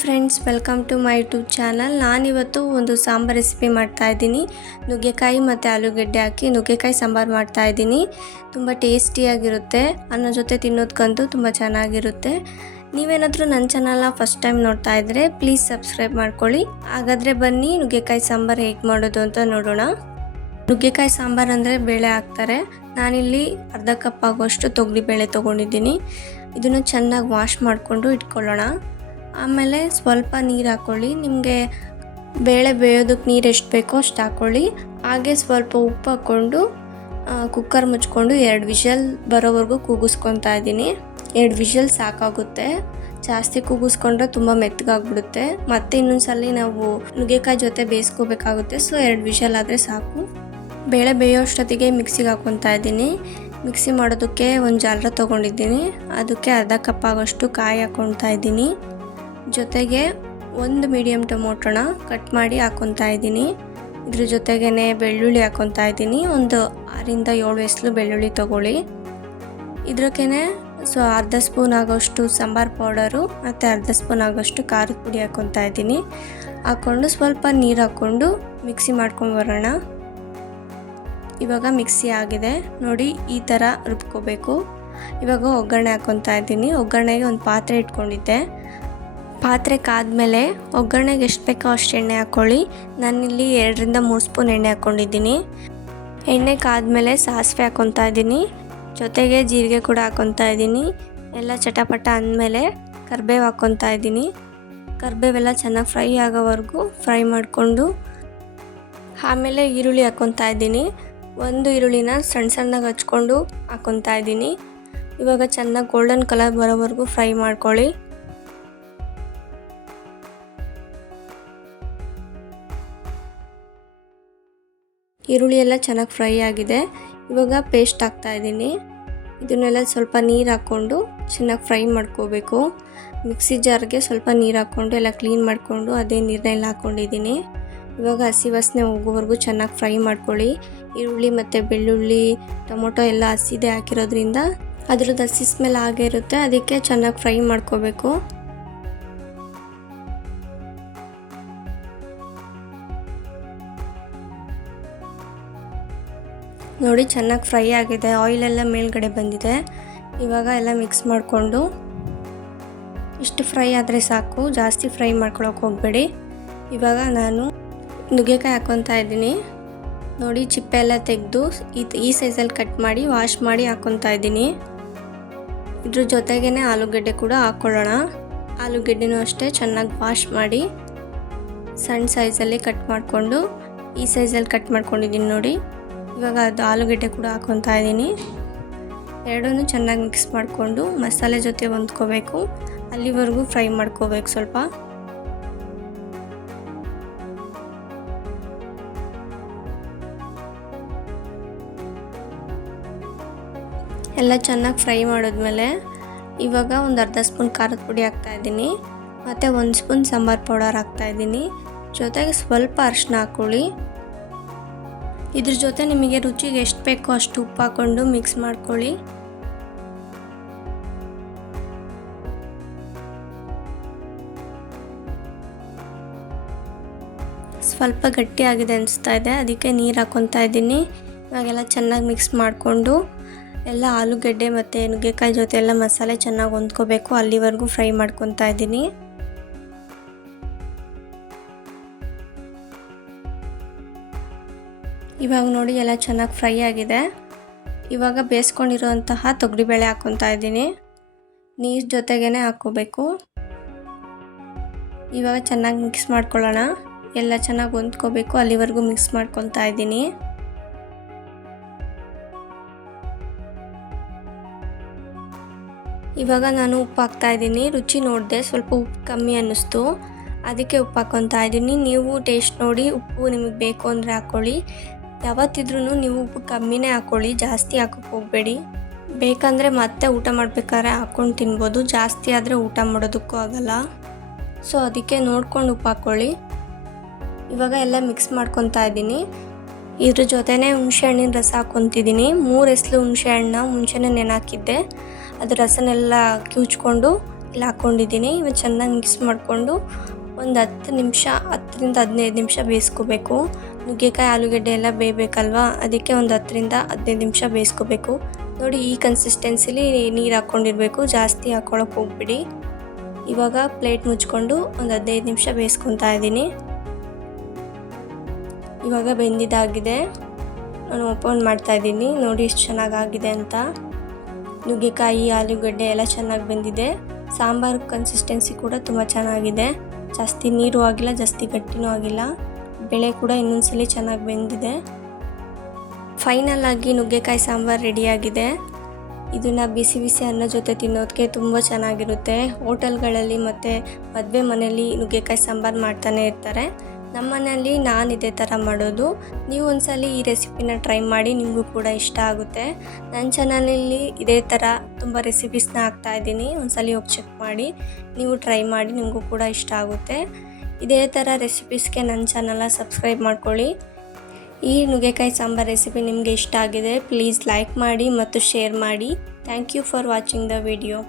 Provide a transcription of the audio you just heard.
Friends, welcome to my YouTube channel. ನಾನಿವತ್ತು ಒಂದು sambar recipe ಮಾಡ್ತಾಯಿದ್ದೀನಿ. ನುಗ್ಗೆಕಾಯಿ ಮತ್ತು ಆಲೂಗಡ್ಡೆ ಹಾಕಿ ನುಗ್ಗೆಕಾಯಿ ಸಾಂಬಾರು ಮಾಡ್ತಾಯಿದ್ದೀನಿ. ತುಂಬ ಟೇಸ್ಟಿಯಾಗಿರುತ್ತೆ. ಅನ್ನೋ ಜೊತೆ ತಿನ್ನೋದಕ್ಕಂತೂ ತುಂಬ ಚೆನ್ನಾಗಿರುತ್ತೆ. ನೀವೇನಾದರೂ ನನ್ನ ಚಾನಲ್ನ ಫಸ್ಟ್ ಟೈಮ್ ನೋಡ್ತಾ ಇದ್ದರೆ ಪ್ಲೀಸ್ ಸಬ್ಸ್ಕ್ರೈಬ್ ಮಾಡ್ಕೊಳ್ಳಿ. ಹಾಗಾದರೆ ಬನ್ನಿ ನುಗ್ಗೆಕಾಯಿ ಸಾಂಬಾರು ಹೇಗೆ ಮಾಡೋದು ಅಂತ ನೋಡೋಣ. ನುಗ್ಗೆಕಾಯಿ ಸಾಂಬಾರು ಅಂದರೆ ಬೇಳೆ ಹಾಕ್ತಾರೆ. ನಾನಿಲ್ಲಿ ಅರ್ಧ ಕಪ್ ಆಗುವಷ್ಟು ತೊಗರಿಬೇಳೆ ತೊಗೊಂಡಿದ್ದೀನಿ. ಇದನ್ನು ಚೆನ್ನಾಗಿ ವಾಶ್ ಮಾಡಿಕೊಂಡು ಇಟ್ಕೊಳ್ಳೋಣ. ಆಮೇಲೆ ಸ್ವಲ್ಪ ನೀರು ಹಾಕ್ಕೊಳ್ಳಿ. ನಿಮಗೆ ಬೇಳೆ ಬೇಯೋದಕ್ಕೆ ನೀರು ಎಷ್ಟು ಬೇಕೋ ಅಷ್ಟು ಹಾಕ್ಕೊಳ್ಳಿ. ಹಾಗೆ ಸ್ವಲ್ಪ ಉಪ್ಪು ಹಾಕ್ಕೊಂಡು ಕುಕ್ಕರ್ ಮುಚ್ಕೊಂಡು 2 ವಿಷಲ್ ಬರೋವರೆಗೂ ಕೂಗಿಸ್ಕೊತಾ ಇದ್ದೀನಿ. 2 ವಿಷಲ್ ಸಾಕಾಗುತ್ತೆ. ಜಾಸ್ತಿ ಕೂಗಿಸ್ಕೊಂಡ್ರೆ ತುಂಬ ಮೆತ್ತಗಾಗ್ಬಿಡುತ್ತೆ. ಮತ್ತೆ ಇನ್ನೊಂದ್ಸಲ ನಾವು ನುಗ್ಗೆಕಾಯಿ ಜೊತೆ ಬೇಯಿಸ್ಕೋಬೇಕಾಗುತ್ತೆ. ಸೊ 2 ವಿಷಲ್ ಆದರೆ ಸಾಕು. ಬೇಳೆ ಬೇಯೋಷ್ಟೊತ್ತಿಗೆ ಮಿಕ್ಸಿಗೆ ಹಾಕ್ಕೊತಾ ಇದ್ದೀನಿ. ಮಿಕ್ಸಿ ಮಾಡೋದಕ್ಕೆ ಒಂದು ಜಾಲರ ತೊಗೊಂಡಿದ್ದೀನಿ. ಅದಕ್ಕೆ ಅರ್ಧ ಕಪ್ ಆಗೋಷ್ಟು ಕಾಯಿ ಹಾಕ್ಕೊತಾ ಇದ್ದೀನಿ. ಜೊತೆಗೆ ಒಂದು ಮೀಡಿಯಮ್ ಟೊಮೊಟೊನ ಕಟ್ ಮಾಡಿ ಹಾಕ್ಕೊತಾ ಇದ್ದೀನಿ. ಇದ್ರ ಜೊತೆಗೇ ಬೆಳ್ಳುಳ್ಳಿ ಹಾಕ್ಕೊತಾ ಇದ್ದೀನಿ. ಒಂದು 6ರಿಂದ 7 ಎಸಳು ಬೆಳ್ಳುಳ್ಳಿ ತೊಗೊಳ್ಳಿ. ಇದ್ರಕ್ಕೇ ಅರ್ಧ ಸ್ಪೂನ್ ಆಗೋಷ್ಟು ಸಾಂಬಾರು ಪೌಡರು ಮತ್ತು ಅರ್ಧ ಸ್ಪೂನ್ ಆಗೋಷ್ಟು ಖಾರದ ಪುಡಿ ಹಾಕ್ಕೊತಾ ಇದ್ದೀನಿ. ಹಾಕ್ಕೊಂಡು ಸ್ವಲ್ಪ ನೀರು ಹಾಕ್ಕೊಂಡು ಮಿಕ್ಸಿ ಮಾಡ್ಕೊಂಡು ಬರೋಣ. ಇವಾಗ ಮಿಕ್ಸಿ ಆಗಿದೆ ನೋಡಿ, ಈ ಥರ ರುಬ್ಕೋಬೇಕು. ಇವಾಗ ಒಗ್ಗರಣೆ ಹಾಕ್ಕೊತಾ ಇದ್ದೀನಿ. ಒಗ್ಗರಣೆಗೆ ಒಂದು ಪಾತ್ರೆ ಇಟ್ಕೊಂಡಿದ್ದೆ. ಪಾತ್ರೆ ಕಾದ್ಮೇಲೆ ಒಗ್ಗರಣೆಗೆ ಎಷ್ಟು ಬೇಕೋ ಅಷ್ಟು ಎಣ್ಣೆ ಹಾಕ್ಕೊಳ್ಳಿ. ನಾನಿಲ್ಲಿ 2ರಿಂದ 3 ಸ್ಪೂನ್ ಎಣ್ಣೆ ಹಾಕ್ಕೊಂಡಿದ್ದೀನಿ. ಎಣ್ಣೆ ಕಾದ್ಮೇಲೆ ಸಾಸಿವೆ ಹಾಕ್ಕೊತಾ ಇದ್ದೀನಿ. ಜೊತೆಗೆ ಜೀರಿಗೆ ಕೂಡ ಹಾಕ್ಕೊತಾ ಇದ್ದೀನಿ. ಎಲ್ಲ ಚಟಪಟ ಅಂದಮೇಲೆ ಕರಿಬೇವು ಹಾಕ್ಕೊತಾ ಇದ್ದೀನಿ. ಕರಿಬೇವೆಲ್ಲ ಚೆನ್ನಾಗಿ ಫ್ರೈ ಆಗೋವರೆಗೂ ಫ್ರೈ ಮಾಡಿಕೊಂಡು ಆಮೇಲೆ ಈರುಳ್ಳಿ ಹಾಕ್ಕೊತಾ ಇದ್ದೀನಿ. ಒಂದು ಈರುಳ್ಳಿನ ಸಣ್ಣ ಸಣ್ಣಗೆ ಹಚ್ಕೊಂಡು ಹಾಕ್ಕೊತಾ ಇದ್ದೀನಿ. ಇವಾಗ ಚೆನ್ನಾಗಿ ಗೋಲ್ಡನ್ ಕಲರ್ ಬರೋವರೆಗೂ ಫ್ರೈ ಮಾಡ್ಕೊಳ್ಳಿ. ಈರುಳ್ಳಿ ಎಲ್ಲ ಚೆನ್ನಾಗಿ ಫ್ರೈ ಆಗಿದೆ. ಇವಾಗ ಪೇಸ್ಟ್ ಹಾಕ್ತಾ ಇದ್ದೀನಿ. ಇದನ್ನೆಲ್ಲ ಸ್ವಲ್ಪ ನೀರು ಹಾಕ್ಕೊಂಡು ಚೆನ್ನಾಗಿ ಫ್ರೈ ಮಾಡ್ಕೋಬೇಕು. ಮಿಕ್ಸಿ ಜಾರ್ಗೆ ಸ್ವಲ್ಪ ನೀರು ಹಾಕ್ಕೊಂಡು ಎಲ್ಲ ಕ್ಲೀನ್ ಮಾಡಿಕೊಂಡು ಅದೇ ನೀರನ್ನೆಲ್ಲ ಹಾಕ್ಕೊಂಡಿದ್ದೀನಿ. ಇವಾಗ ಹಸಿ ವಾಸನೆ ಹೋಗೋವರೆಗೂ ಚೆನ್ನಾಗಿ ಫ್ರೈ ಮಾಡ್ಕೊಳ್ಳಿ. ಈರುಳ್ಳಿ ಮತ್ತು ಬೆಳ್ಳುಳ್ಳಿ ಟೊಮೊಟೊ ಎಲ್ಲ ಹಸಿದೆ ಹಾಕಿರೋದ್ರಿಂದ ಅದ್ರದ್ದು ಹಸಿ ಸ್ಮೆಲ್ ಆಗೇ ಇರುತ್ತೆ. ಅದಕ್ಕೆ ಚೆನ್ನಾಗಿ ಫ್ರೈ ಮಾಡ್ಕೋಬೇಕು. ನೋಡಿ, ಚೆನ್ನಾಗಿ ಫ್ರೈ ಆಗಿದೆ. ಆಯಿಲೆಲ್ಲ ಮೇಲ್ಗಡೆ ಬಂದಿದೆ. ಇವಾಗ ಎಲ್ಲ ಮಿಕ್ಸ್ ಮಾಡಿಕೊಂಡು ಇಷ್ಟು ಫ್ರೈ ಆದರೆ ಸಾಕು, ಜಾಸ್ತಿ ಫ್ರೈ ಮಾಡ್ಕೊಳಕ್ಕೆ ಹೋಗಬೇಡಿ. ಇವಾಗ ನಾನು ನುಗ್ಗೆಕಾಯಿ ಹಾಕ್ಕೊತಾ ಇದ್ದೀನಿ. ನೋಡಿ, ಚಿಪ್ಪೆ ಎಲ್ಲ ತೆಗೆದು ಈ ಸೈಜಲ್ಲಿ ಕಟ್ ಮಾಡಿ ವಾಶ್ ಮಾಡಿ ಹಾಕ್ಕೊತಾ ಇದ್ದೀನಿ. ಇದ್ರ ಜೊತೆಗೇ ಆಲೂಗಡ್ಡೆ ಕೂಡ ಹಾಕ್ಕೊಳ್ಳೋಣ. ಆಲೂಗಡ್ಡೆನೂ ಅಷ್ಟೇ ಚೆನ್ನಾಗಿ ವಾಶ್ ಮಾಡಿ ಸಣ್ಣ ಸೈಜಲ್ಲಿ ಕಟ್ ಮಾಡಿಕೊಂಡು ಈ ಸೈಜಲ್ಲಿ ಕಟ್ ಮಾಡ್ಕೊಂಡಿದ್ದೀನಿ ನೋಡಿ. ಇವಾಗ ಅದು ಆಲೂಗಡ್ಡೆ ಕೂಡ ಹಾಕ್ಕೊತಾ ಇದ್ದೀನಿ. ಎರಡನ್ನೂ ಚೆನ್ನಾಗಿ ಮಿಕ್ಸ್ ಮಾಡಿಕೊಂಡು ಮಸಾಲೆ ಜೊತೆ ಹೊಂದ್ಕೋಬೇಕು. ಅಲ್ಲಿವರೆಗೂ ಫ್ರೈ ಮಾಡ್ಕೋಬೇಕು ಸ್ವಲ್ಪ. ಎಲ್ಲ ಚೆನ್ನಾಗಿ ಫ್ರೈ ಮಾಡಿದ್ಮೇಲೆ ಇವಾಗ ಒಂದು ಅರ್ಧ ಸ್ಪೂನ್ ಖಾರದ ಪುಡಿ ಹಾಕ್ತಾಯಿದ್ದೀನಿ. ಮತ್ತು 1 ಸ್ಪೂನ್ ಸಾಂಬಾರು ಪೌಡರ್ ಹಾಕ್ತಾಯಿದ್ದೀನಿ. ಜೊತೆಗೆ ಸ್ವಲ್ಪ ಅರಿಶಿನ ಹಾಕ್ಕೊಳ್ಳಿ. ಇದ್ರ ಜೊತೆ ನಿಮಗೆ ರುಚಿಗೆ ಎಷ್ಟು ಬೇಕೋ ಅಷ್ಟು ಉಪ್ಪು ಹಾಕ್ಕೊಂಡು ಮಿಕ್ಸ್ ಮಾಡ್ಕೊಳ್ಳಿ. ಸ್ವಲ್ಪ ಗಟ್ಟಿಯಾಗಿದೆ ಅನಿಸ್ತಾ ಇದೆ, ಅದಕ್ಕೆ ನೀರು ಹಾಕ್ಕೊತಾ ಇದ್ದೀನಿ. ಇವಾಗೆಲ್ಲ ಚೆನ್ನಾಗಿ ಮಿಕ್ಸ್ ಮಾಡಿಕೊಂಡು ಎಲ್ಲ ಆಲೂಗಡ್ಡೆ ಮತ್ತು ನುಗ್ಗೆಕಾಯಿ ಜೊತೆ ಎಲ್ಲ ಮಸಾಲೆ ಚೆನ್ನಾಗಿ ಹೊಂದ್ಕೋಬೇಕು. ಅಲ್ಲಿವರೆಗೂ ಫ್ರೈ ಮಾಡ್ಕೊತಾ ಇದ್ದೀನಿ. ಇವಾಗ ನೋಡಿ, ಎಲ್ಲ ಚೆನ್ನಾಗಿ ಫ್ರೈ ಆಗಿದೆ. ಇವಾಗ ಬೇಯಿಸ್ಕೊಂಡಿರೋಂತಹ ತೊಗರಿಬೇಳೆ ಹಾಕ್ಕೊತಾ ಇದ್ದೀನಿ. ನೀರು ಜೊತೆಗೇ ಹಾಕ್ಕೋಬೇಕು. ಇವಾಗ ಚೆನ್ನಾಗಿ ಮಿಕ್ಸ್ ಮಾಡ್ಕೊಳ್ಳೋಣ. ಎಲ್ಲ ಚೆನ್ನಾಗಿ ಹೊಂದ್ಕೋಬೇಕು. ಅಲ್ಲಿವರೆಗೂ ಮಿಕ್ಸ್ ಮಾಡ್ಕೊತಾ ಇದ್ದೀನಿ. ಇವಾಗ ನಾನು ಉಪ್ಪು ಹಾಕ್ತಾ ಇದ್ದೀನಿ. ರುಚಿ ನೋಡಿದೆ, ಸ್ವಲ್ಪ ಉಪ್ಪು ಕಮ್ಮಿ ಅನ್ನಿಸ್ತು, ಅದಕ್ಕೆ ಉಪ್ಪು ಹಾಕ್ಕೊತಾ ಇದ್ದೀನಿ. ನೀವು ಟೇಸ್ಟ್ ನೋಡಿ ಉಪ್ಪು ನಿಮಗೆ ಬೇಕು ಅಂದರೆ ಹಾಕ್ಕೊಳ್ಳಿ. ಯಾವತ್ತಿದ್ರೂ ನೀವು ಉಪ್ಪು ಕಮ್ಮಿನೇ ಹಾಕ್ಕೊಳ್ಳಿ, ಜಾಸ್ತಿ ಹಾಕೋಕ್ಕೆ ಹೋಗಬೇಡಿ. ಬೇಕಂದರೆ ಮತ್ತೆ ಊಟ ಮಾಡಬೇಕಾದ್ರೆ ಹಾಕ್ಕೊಂಡು ತಿನ್ಬೋದು. ಜಾಸ್ತಿ ಆದರೆ ಊಟ ಮಾಡೋದಕ್ಕೂ ಆಗೋಲ್ಲ. ಸೊ ಅದಕ್ಕೆ ನೋಡ್ಕೊಂಡು ಉಪ್ಪು ಹಾಕ್ಕೊಳ್ಳಿ. ಇವಾಗ ಎಲ್ಲ ಮಿಕ್ಸ್ ಮಾಡ್ಕೊತಾ ಇದ್ದೀನಿ. ಇದ್ರ ಜೊತೆನೇ ಹುಣಸೆ ಹಣ್ಣಿನ ರಸ ಹಾಕ್ಕೊತಿದ್ದೀನಿ. 3 ಎಸಳು ಹುಣಸೆ ಹಣ್ಣನ್ನ ಮುಂಚೆನೇ ನೆನೆ ಹಾಕಿದ್ದೆ. ಅದು ರಸನೆಲ್ಲ ಕಿವುಚ್ಕೊಂಡು ಇಲ್ಲಿ ಹಾಕ್ಕೊಂಡಿದ್ದೀನಿ. ಇವಾಗ ಚೆನ್ನಾಗಿ ಮಿಕ್ಸ್ ಮಾಡಿಕೊಂಡು ಒಂದು 10 ನಿಮಿಷ 10ರಿಂದ 15 ನಿಮಿಷ ಬೇಯಿಸ್ಕೋಬೇಕು. ನುಗ್ಗೆಕಾಯಿ ಆಲೂಗಡ್ಡೆ ಎಲ್ಲ ಬೇಯಬೇಕಲ್ವ, ಅದಕ್ಕೆ ಒಂದು 10ರಿಂದ 15 ನಿಮಿಷ ಬೇಯಿಸ್ಕೋಬೇಕು. ನೋಡಿ ಈ ಕನ್ಸಿಸ್ಟೆನ್ಸಿಲಿ ನೀರು ಹಾಕ್ಕೊಂಡಿರಬೇಕು, ಜಾಸ್ತಿ ಹಾಕ್ಕೊಳಕ್ಕೆ ಹೋಗ್ಬಿಡಿ. ಇವಾಗ ಪ್ಲೇಟ್ ಮುಚ್ಕೊಂಡು ಒಂದು 15 ನಿಮಿಷ ಬೇಯಿಸ್ಕೊತಾ ಇದ್ದೀನಿ. ಇವಾಗ ಬೆಂದಿದ್ದಾಗಿದೆ. ನಾನು ಓಪನ್ ಮಾಡ್ತಾಯಿದ್ದೀನಿ, ನೋಡಿ ಎಷ್ಟು ಚೆನ್ನಾಗಾಗಿದೆ ಅಂತ. ನುಗ್ಗೆಕಾಯಿ ಆಲೂಗಡ್ಡೆ ಎಲ್ಲ ಚೆನ್ನಾಗಿ ಬೆಂದಿದೆ. ಸಾಂಬಾರು ಕನ್ಸಿಸ್ಟೆನ್ಸಿ ಕೂಡ ತುಂಬ ಚೆನ್ನಾಗಿದೆ. ಜಾಸ್ತಿ ನೀರು ಆಗಿಲ್ಲ, ಜಾಸ್ತಿ ಗಟ್ಟಿನೂ ಆಗಿಲ್ಲ. ಬೇಳೆ ಕೂಡ ಇನ್ನೊಂದ್ಸಲಿ ಚೆನ್ನಾಗಿ ಬೆಂದಿದೆ. ಫೈನಲ್ ಆಗಿ ನುಗ್ಗೆಕಾಯಿ ಸಾಂಬಾರು ರೆಡಿಯಾಗಿದೆ. ಇದನ್ನು ಬಿಸಿ ಬಿಸಿ ಅನ್ನ ಜೊತೆ ತಿನ್ನೋದಕ್ಕೆ ತುಂಬ ಚೆನ್ನಾಗಿರುತ್ತೆ. ಹೋಟೆಲ್ಗಳಲ್ಲಿ ಮತ್ತು ಮದುವೆ ಮನೆಯಲ್ಲಿ ನುಗ್ಗೆಕಾಯಿ ಸಾಂಬಾರು ಮಾಡ್ತಾನೆ ಇರ್ತಾರೆ. ನಮ್ಮ ಮನೆಯಲ್ಲಿ ನಾನು ಇದೇ ಥರ ಮಾಡೋದು. ನೀವು ಒಂದ್ಸಲಿ ಈ ರೆಸಿಪಿನ ಟ್ರೈ ಮಾಡಿ, ನಿಮಗೂ ಕೂಡ ಇಷ್ಟ ಆಗುತ್ತೆ. ನನ್ನ ಚಾನಲಲ್ಲಿ ಇದೇ ಥರ ತುಂಬ ರೆಸಿಪೀಸ್ನ ಹಾಕ್ತಾಯಿದ್ದೀನಿ, ಒಂದ್ಸಲಿ ಹೋಗಿ ಚೆಕ್ ಮಾಡಿ, ನೀವು ಟ್ರೈ ಮಾಡಿ, ನಿಮಗೂ ಕೂಡ ಇಷ್ಟ ಆಗುತ್ತೆ. ಇದೇ ಥರ ರೆಸಿಪೀಸ್ಗೆ ನನ್ನ ಚಾನಲ್ನ ಸಬ್ಸ್ಕ್ರೈಬ್ ಮಾಡ್ಕೊಳ್ಳಿ. ಈ ನುಗ್ಗೆಕಾಯಿ ಸಾಂಬಾರು ರೆಸಿಪಿ ನಿಮಗೆ ಇಷ್ಟ ಆಗಿದೆ, ಪ್ಲೀಸ್ ಲೈಕ್ ಮಾಡಿ ಮತ್ತು ಶೇರ್ ಮಾಡಿ. Thank you for watching the video.